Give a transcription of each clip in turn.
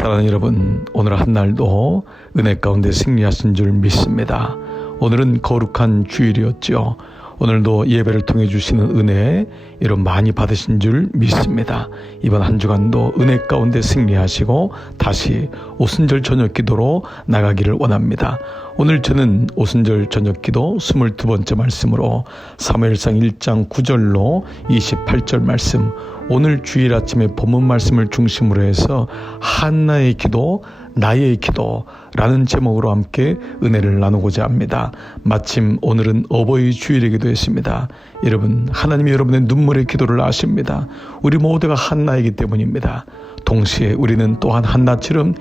사랑하는 여러분, 오늘 한 날도 은혜 가운데 승리하신 줄 믿습니다. 오늘은 거룩한 주일이었죠. 오늘도 예배를 통해 주시는 은혜 여러분 많이 받으신 줄 믿습니다. 이번 한 주간도 은혜 가운데 승리하시고 다시 오순절 저녁 기도로 나가기를 원합니다. 오늘 저는 오순절 저녁 기도 22번째 말씀으로 사무엘상 1장 9절로 28절 말씀, 오늘 주일 아침에 본문 말씀을 중심으로 해서 한나의 기도, 나의 기도라는 제목으로 함께 은혜를 나누고자 합니다. 마침 오늘은 어버이 주일이기도 했습니다. 여러분, 하나님이 여러분의 눈물의 기도를 아십니다. 우리 모두가 한나이기 때문입니다. 동시에 우리는 또한 한나처럼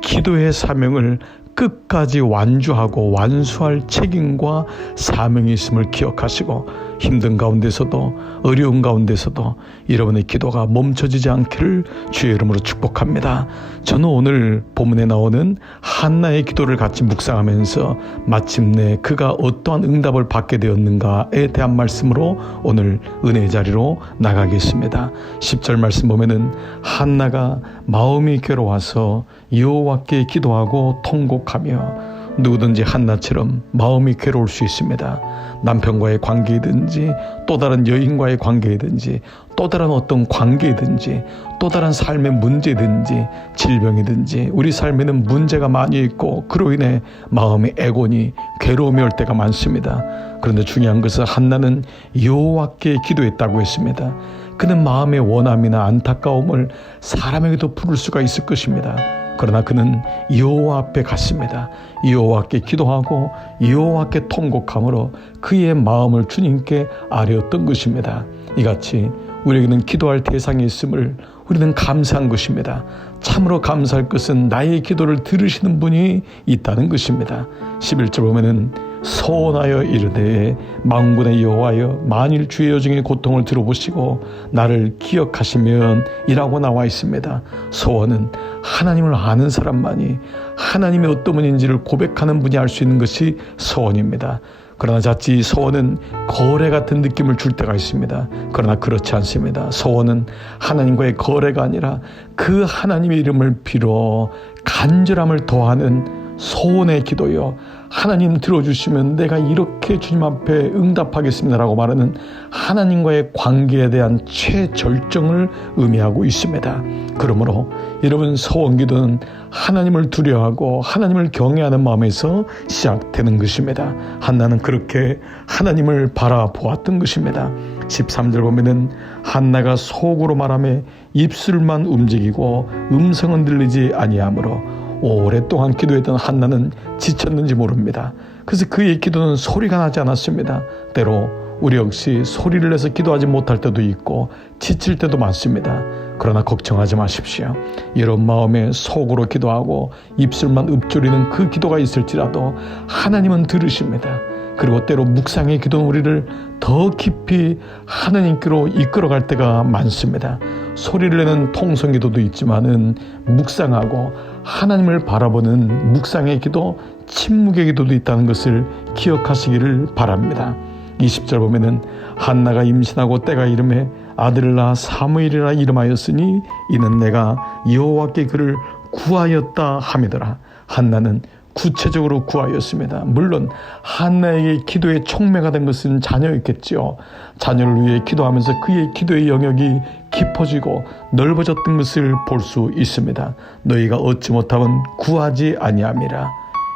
기도의 사명을 끝까지 완주하고 완수할 책임과 사명이 있음을 기억하시고 힘든 가운데서도 어려운 가운데서도 여러분의 기도가 멈춰지지 않기를 주의 이름으로 축복합니다. 저는 오늘 본문에 나오는 한나의 기도를 같이 묵상하면서 마침내 그가 어떠한 응답을 받게 되었는가에 대한 말씀으로 오늘 은혜의 자리로 나가겠습니다. 10절 말씀 보면은 한나가 마음이 괴로워서 여호와께 기도하고 통곡하며, 누구든지 한나처럼 마음이 괴로울 수 있습니다. 남편과의 관계이든지 또 다른 여인과의 관계이든지 또 다른 어떤 관계이든지 또 다른 삶의 문제든지 질병이든지 우리 삶에는 문제가 많이 있고 그로 인해 마음의 애곤이 괴로움이 올 때가 많습니다. 그런데 중요한 것은 한나는 여호와께 기도했다고 했습니다. 그는 마음의 원함이나 안타까움을 사람에게도 부를 수가 있을 것입니다. 그러나 그는 여호와 앞에 갔습니다. 여호와께 기도하고 여호와께 통곡함으로 그의 마음을 주님께 아뢰었던 것입니다. 이같이 우리에게는 기도할 대상이 있음을 우리는 감사한 것입니다. 참으로 감사할 것은 나의 기도를 들으시는 분이 있다는 것입니다. 11절 보면은 서원하여 이르되 만군의 여호와여, 만일 주의 여종의 고통을 들어보시고 나를 기억하시면 이라고 나와 있습니다. 서원은 하나님을 아는 사람만이 하나님이 어떤 분인지를 고백하는 분이 알 수 있는 것이 서원입니다. 그러나 자칫 서원은 거래 같은 느낌을 줄 때가 있습니다. 그러나 그렇지 않습니다. 서원은 하나님과의 거래가 아니라 그 하나님의 이름을 빌어 간절함을 더하는 소원의 기도요, 하나님 들어주시면 내가 이렇게 주님 앞에 응답하겠습니다라고 말하는 하나님과의 관계에 대한 최절정을 의미하고 있습니다. 그러므로 여러분, 소원기도는 하나님을 두려워하고 하나님을 경외하는 마음에서 시작되는 것입니다. 한나는 그렇게 하나님을 바라보았던 것입니다. 13절 보면은 한나가 속으로 말하며 입술만 움직이고 음성은 들리지 아니하므로, 오랫동안 기도했던 한나는 지쳤는지 모릅니다. 그래서 그의 기도는 소리가 나지 않았습니다. 때로 우리 역시 소리를 내서 기도하지 못할 때도 있고 지칠 때도 많습니다. 그러나 걱정하지 마십시오. 이런 마음에 속으로 기도하고 입술만 읊조리는 그 기도가 있을지라도 하나님은 들으십니다. 그리고 때로 묵상의 기도는 우리를 더 깊이 하나님께로 이끌어갈 때가 많습니다. 소리를 내는 통성기도도 있지만은 묵상하고 하나님을 바라보는 묵상의 기도, 침묵의 기도도 있다는 것을 기억하시기를 바랍니다. 20절 보면은 한나가 임신하고 때가 이름에 아들을 낳아 사무엘이라 이름하였으니 이는 내가 여호와께 그를 구하였다 함이더라. 한나는 구체적으로 구하였습니다. 물론 한나에게 기도의 촉매가 된 것은 자녀였겠지요. 자녀를 위해 기도하면서 그의 기도의 영역이 깊어지고 넓어졌던 것을 볼 수 있습니다. 너희가 얻지 못하면 구하지 아니함이라.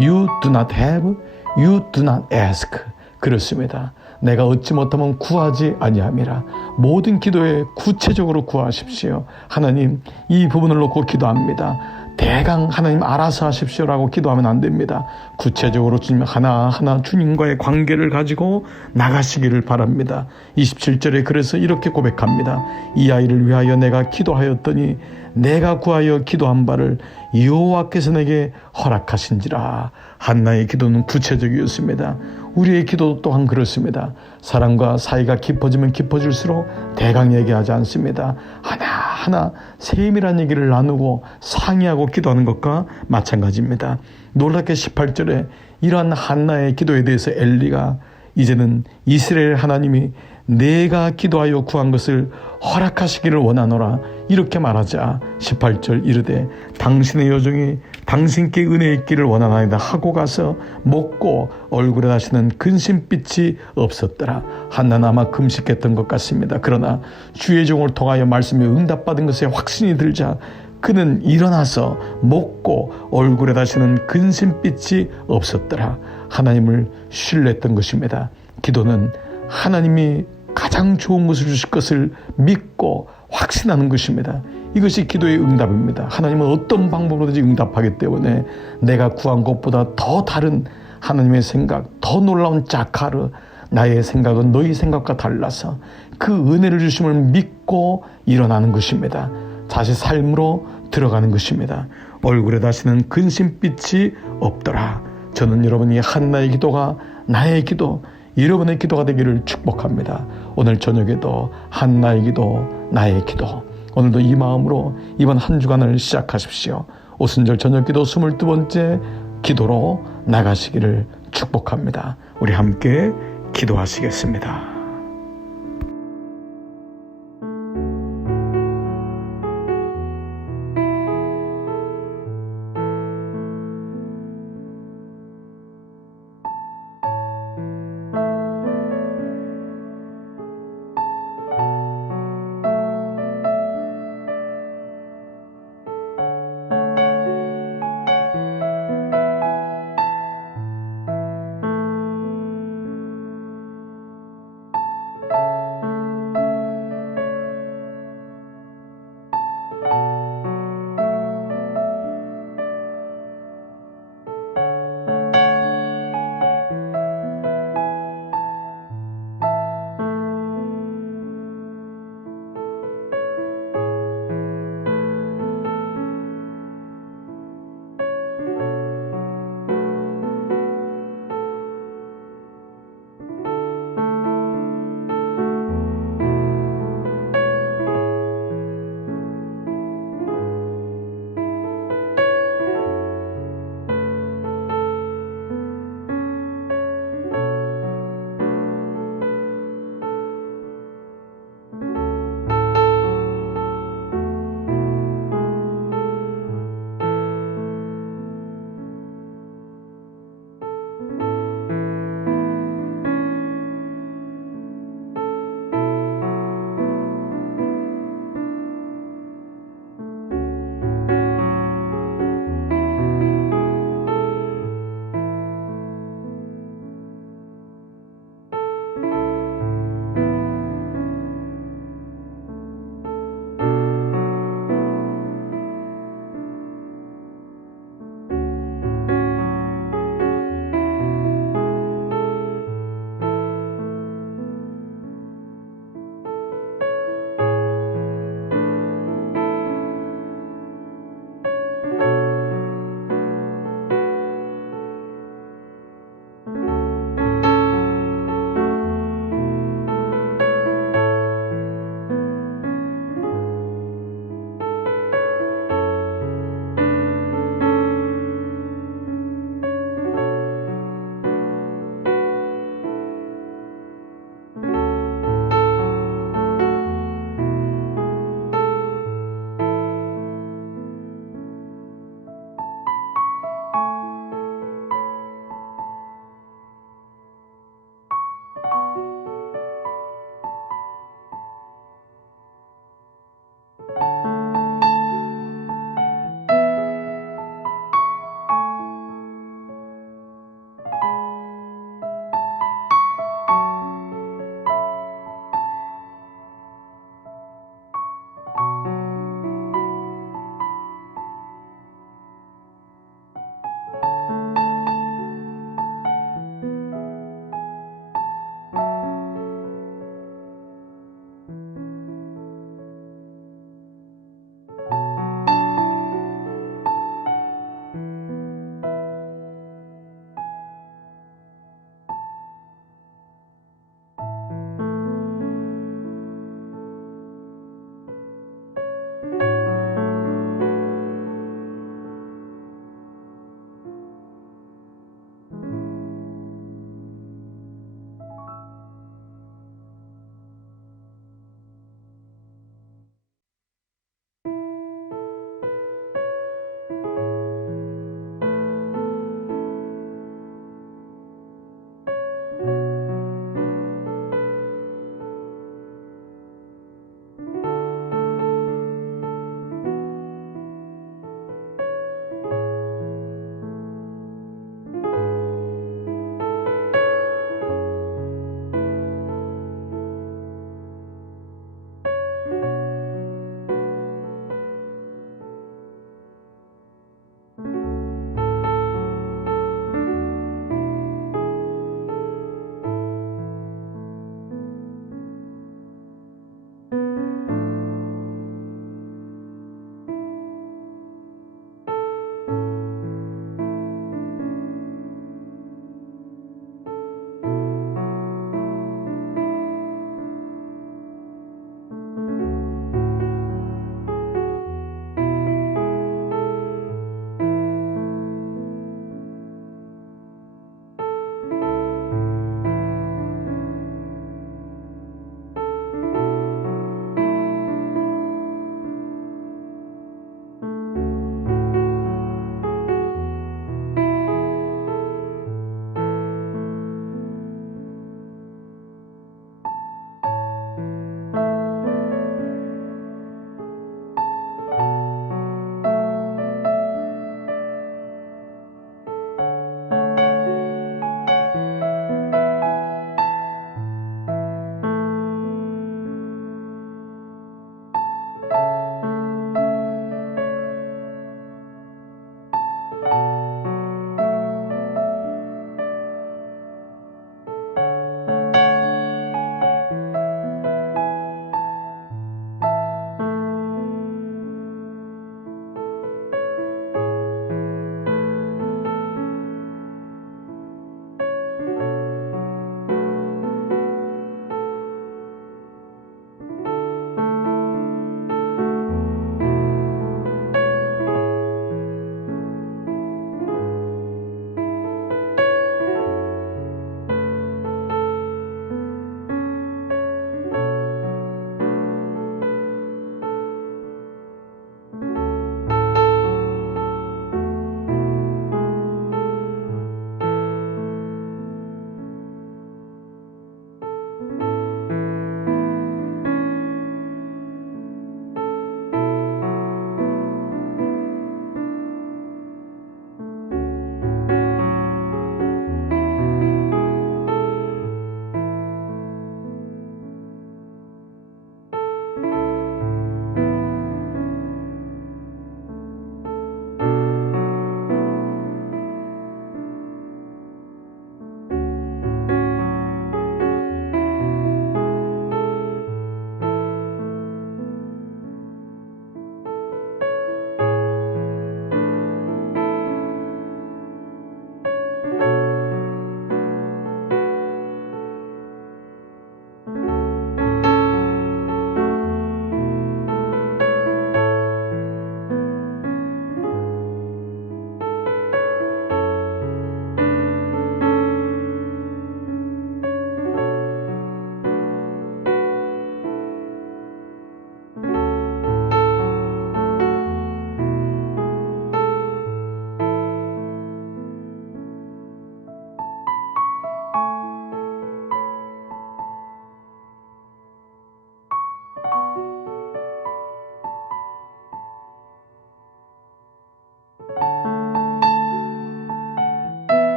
You do not have, you do not ask. 그렇습니다. 내가 얻지 못하면 구하지 아니함이라. 모든 기도에 구체적으로 구하십시오. 하나님, 이 부분을 놓고 기도합니다. 대강 하나님 알아서 하십시오라고 기도하면 안 됩니다. 구체적으로 주님 하나하나 주님과의 관계를 가지고 나가시기를 바랍니다. 27절에 그래서 이렇게 고백합니다. 이 아이를 위하여 내가 기도하였더니 내가 구하여 기도한 바를 여호와께서 내게 허락하신지라. 한나의 기도는 구체적이었습니다. 우리의 기도도 또한 그렇습니다. 사람과 사이가 깊어지면 깊어질수록 대강 얘기하지 않습니다. 하나하나 세밀한 얘기를 나누고 상의하고 기도하는 것과 마찬가지입니다. 놀랍게 18절에 이러한 한나의 기도에 대해서 엘리가 이제는 이스라엘 하나님이 내가 기도하여 구한 것을 허락하시기를 원하노라. 이렇게 말하자 18절 이르되 당신의 여종이 당신께 은혜 있기를 원하나이다 하고 가서 먹고 얼굴에 다시는 근심빛이 없었더라. 한나는 아마 금식했던 것 같습니다. 그러나 주의 종을 통하여 말씀에 응답받은 것에 확신이 들자 그는 일어나서 먹고 얼굴에 다시는 근심빛이 없었더라. 하나님을 신뢰했던 것입니다. 기도는 하나님이 가장 좋은 것을 주실 것을 믿고 확신하는 것입니다. 이것이 기도의 응답입니다. 하나님은 어떤 방법으로든지 응답하기 때문에 내가 구한 것보다 더 다른 하나님의 생각, 더 놀라운 자카르, 나의 생각은 너희 생각과 달라서 그 은혜를 주심을 믿고 일어나는 것입니다. 다시 삶으로 들어가는 것입니다. 얼굴에 다시는 근심빛이 없더라. 저는 여러분이 한나의 기도가 나의 기도, 여러분의 기도가 되기를 축복합니다. 오늘 저녁에도 한나의 기도, 나의 기도, 오늘도 이 마음으로 이번 한 주간을 시작하십시오. 오순절 저녁 기도 22번째 기도로 나가시기를 축복합니다. 우리 함께 기도하시겠습니다.